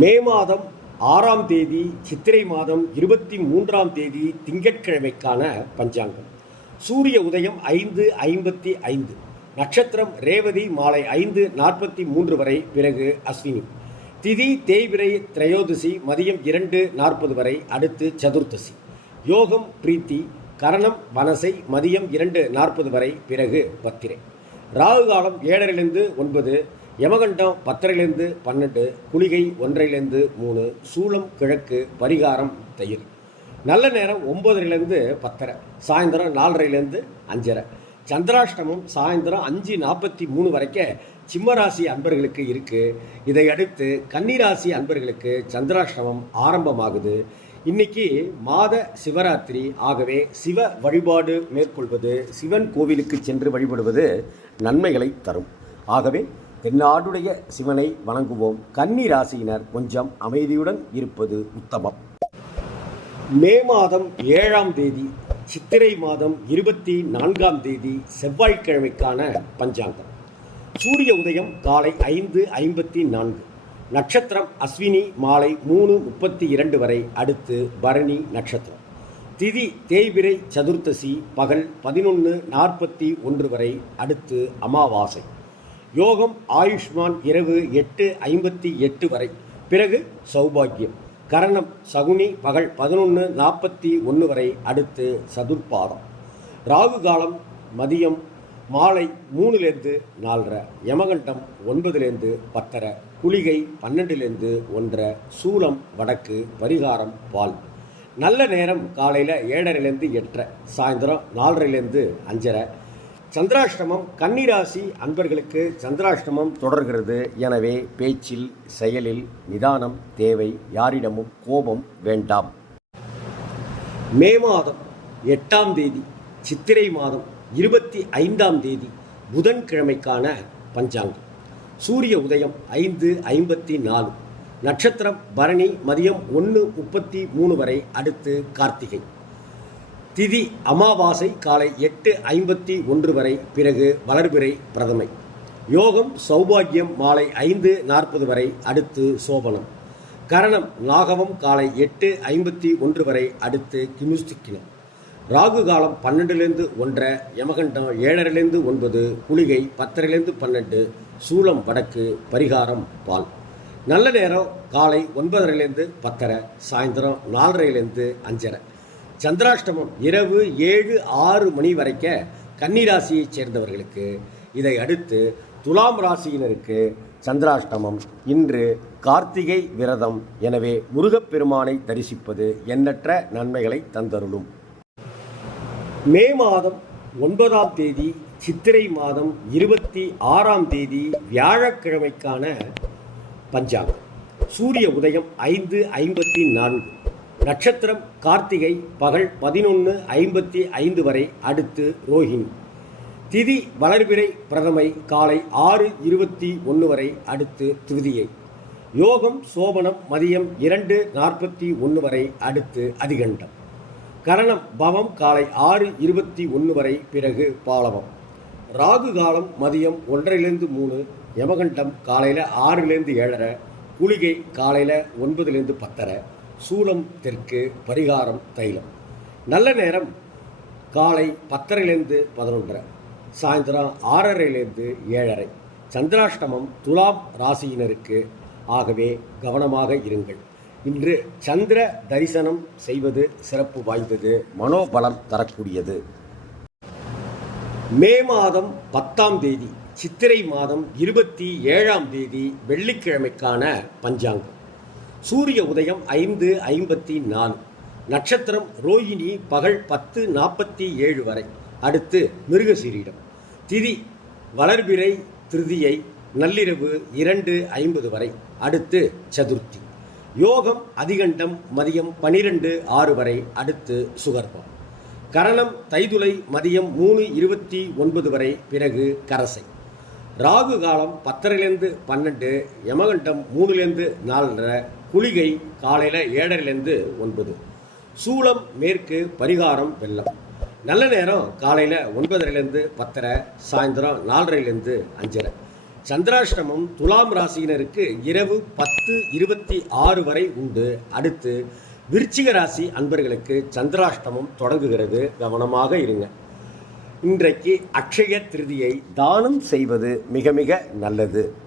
மே மாதம் ஆறாம் தேதி சித்திரை மாதம் இருபத்தி மூன்றாம் தேதி திங்கட்கிழமைக்கான பஞ்சாங்கம். சூரிய உதயம் ஐந்து ஐம்பத்தி ஐந்து. நட்சத்திரம் ரேவதி மாலை ஐந்து நாற்பத்தி மூன்று வரை பிறகு அஸ்வினி. திதி தேய்பிரை திரையோதசி மதியம் இரண்டு நாற்பது வரை அடுத்து சதுர்த்தசி. யோகம் பிரீத்தி கரணம் வனசை மதியம் இரண்டு நாற்பது வரை பிறகு பத்திரை. ராகு காலம் ஏழரிலிருந்து ஒன்பது யமகண்டம் பத்தரைலேருந்து பன்னெண்டு குளிகை ஒன்றையிலேருந்து மூணு சூளம் கிழக்கு பரிகாரம் தயிர். நல்ல நேரம் ஒம்பதுலேருந்து பத்தரை சாயந்தரம் நாலரைலேருந்து அஞ்சரை. சந்திராஷ்டமம் சாயந்தரம் அஞ்சு நாற்பத்தி மூணு வரைக்கும் சிம்மராசி அன்பர்களுக்கு இருக்குது இதை அடுத்து கன்னிராசி அன்பர்களுக்கு சந்திராஷ்டமம் ஆரம்பமாகுது. இன்னைக்கு மாத சிவராத்திரி. ஆகவே சிவ வழிபாடு மேற்கொள்வது சிவன் கோவிலுக்கு சென்று வழிபடுவது நன்மைகளை தரும். ஆகவே தென்னாடுடைய சிவனை வணங்குவோம். கன்னி ராசியினர் கொஞ்சம் அமைதியுடன் இருப்பது உத்தமம். மே மாதம் ஏழாம் தேதி சித்திரை மாதம் இருபத்தி நான்காம் தேதி செவ்வாய்க்கிழமைக்கான பஞ்சாங்கம். சூரிய உதயம் காலை ஐந்து ஐம்பத்தி நான்கு. நட்சத்திரம் அஸ்வினி மாலை மூணு முப்பத்தி இரண்டு வரை அடுத்து பரணி நட்சத்திரம். திதி தேய்பிரை சதுர்த்தசி பகல் பதினொன்று நாற்பத்தி ஒன்று வரை அடுத்து அமாவாசை. யோகம் ஆயுஷ்மான் இரவு எட்டு ஐம்பத்தி எட்டு வரை. பிறகு சௌபாகியம். கரணம் சகுனி பகல் பதினொன்று நாற்பத்தி ஒன்று வரை அடுத்து சதுர்பாதம். ராகு காலம் மதியம் மாலை மூணுலேருந்து நாலரை யமகண்டம் ஒன்பதுலேருந்து பத்தரை குளிகை பன்னெண்டுலேருந்து ஒன்றரை சூலம் வடக்கு பரிகாரம் பால். நல்ல நேரம் காலையில் ஏழரைலேருந்து எட்டரை சாயந்தரம் நாலரைலேருந்து அஞ்சரை சந்திராஷ்டமம் கன்னிராசி அன்பர்களுக்கு சந்திராஷ்டமம் தொடர்கிறது. எனவே பேச்சில் செயலில் நிதானம் தேவை யாரிடமும் கோபம் வேண்டாம். மே மாதம் எட்டாம் தேதி சித்திரை மாதம் இருபத்தி ஐந்தாம் தேதி புதன்கிழமைக்கான பஞ்சாங்கம். சூரிய உதயம் ஐந்து ஐம்பத்தி நாலு நட்சத்திரம் பரணி மதியம் ஒன்று முப்பத்தி மூணு வரை அடுத்து கார்த்திகை. திதி அமாவாசை காலை எட்டு ஐம்பத்தி ஒன்று வரை பிறகு வளர்பிறை பிரதமை. யோகம் சௌபாகியம் மாலை ஐந்து நாற்பது வரை அடுத்து சோபனம். கரணம் நாகவம் காலை எட்டு ஐம்பத்தி ஒன்று வரை அடுத்து கிமிஸ்டிக்கினம் ராகு காலம் பன்னெண்டுலேருந்து ஒன்றரை யமகண்டம் ஏழரைலேருந்து ஒன்பது குளிகை பத்தரைலேருந்து பன்னெண்டு சூளம் வடக்கு பரிகாரம் பால். நல்ல நேரம் காலை ஒன்பதரைலேருந்து பத்தரை சாயந்தரம் நாலரைலேருந்து அஞ்சரை. சந்திராஷ்டமம் இரவு ஏழு ஆறு மணி வரைக்க கன்னிராசியைச் சேர்ந்தவர்களுக்கு. இதை அடுத்து துலாம் ராசியினருக்கு சந்திராஷ்டமம். இன்று கார்த்திகை விரதம். எனவே முருகப்பெருமானை தரிசிப்பது எண்ணற்ற நன்மைகளை தந்தருளும். மே மாதம் ஒன்பதாம் தேதி சித்திரை மாதம் இருபத்தி ஆறாம் தேதி வியாழக்கிழமைக்கான பஞ்சாங்கம். சூரிய உதயம் ஐந்து ஐம்பத்தி நான்கு. நட்சத்திரம் கார்த்திகை பகல் பதினொன்று ஐம்பத்தி ஐந்து வரை அடுத்து ரோஹிணி. திதி வளர்பிறை பிரதமை காலை ஆறு இருபத்தி ஒன்று வரை அடுத்து திருதியை யோகம் சோபனம் மதியம் இரண்டு நாற்பத்தி ஒன்று வரை அடுத்து அதிகண்டம். கரணம் பவம் காலை ஆறு இருபத்தி ஒன்று வரை பிறகு பாலவம். ராகு காலம் மதியம் ஒன்றரைலேருந்து மூணு யமகண்டம் காலையில் ஆறுலேருந்து ஏழரை குளிகை காலையில் ஒன்பதுலேருந்து பத்தரை சூலம் தெற்கு பரிகாரம் தைலம். நல்ல நேரம் காலை பத்தரைலேருந்து பதினொன்றரை சாயந்தரம் ஆறரைலேருந்து ஏழரை. சந்திராஷ்டமம் துலாம் ராசியினருக்கு ஆகவே கவனமாக இருங்கள். இன்று சந்திர தரிசனம் செய்வது சிறப்பு வாய்ந்தது மனோபலம் தரக்கூடியது. மே மாதம் பத்தாம் தேதி சித்திரை மாதம் இருபத்தி ஏழாம் தேதி வெள்ளிக்கிழமைக்கான பஞ்சாங்கம். சூரிய உதயம் ஐந்து ஐம்பத்தி நாலு. நட்சத்திரம் ரோஹிணி பகல் பத்து நாற்பத்தி ஏழு வரை. அடுத்து மிருகசீரிடம். திதி வளர்பிறை திருதியை நள்ளிரவு இரண்டு ஐம்பது வரை. அடுத்து சதுர்த்தி. யோகம் அதிகண்டம் மதியம் பனிரெண்டு ஆறு வரை. அடுத்து சுகர்பம் கரணம் தைதுளை மதியம் மூணு இருபத்தி ஒன்பது வரை. பிறகு கரசை. ராகு காலம் பத்தரைலேருந்து பன்னெண்டு யமகண்டம் மூணுலேருந்து நாலரை. குளிகை காலையில் ஏழரைலேருந்து ஒன்பது. சூளம் மேற்கு பரிகாரம் வெள்ளம். நல்ல நேரம் காலையில் ஒன்பதரைலேருந்து பத்தரை சாயந்தரம் நாலரைலேருந்து அஞ்சரை. சந்திராஷ்டமம் துலாம் ராசியினருக்கு இரவு பத்து இருபத்தி ஆறு வரை உண்டு. அடுத்து விருச்சிக ராசி அன்பர்களுக்கு சந்திராஷ்டமம் தொடங்குகிறது. கவனமாக இருங்க. இன்றைக்கு அக்ஷய திருதியை தானம் செய்வது மிக மிக நல்லது.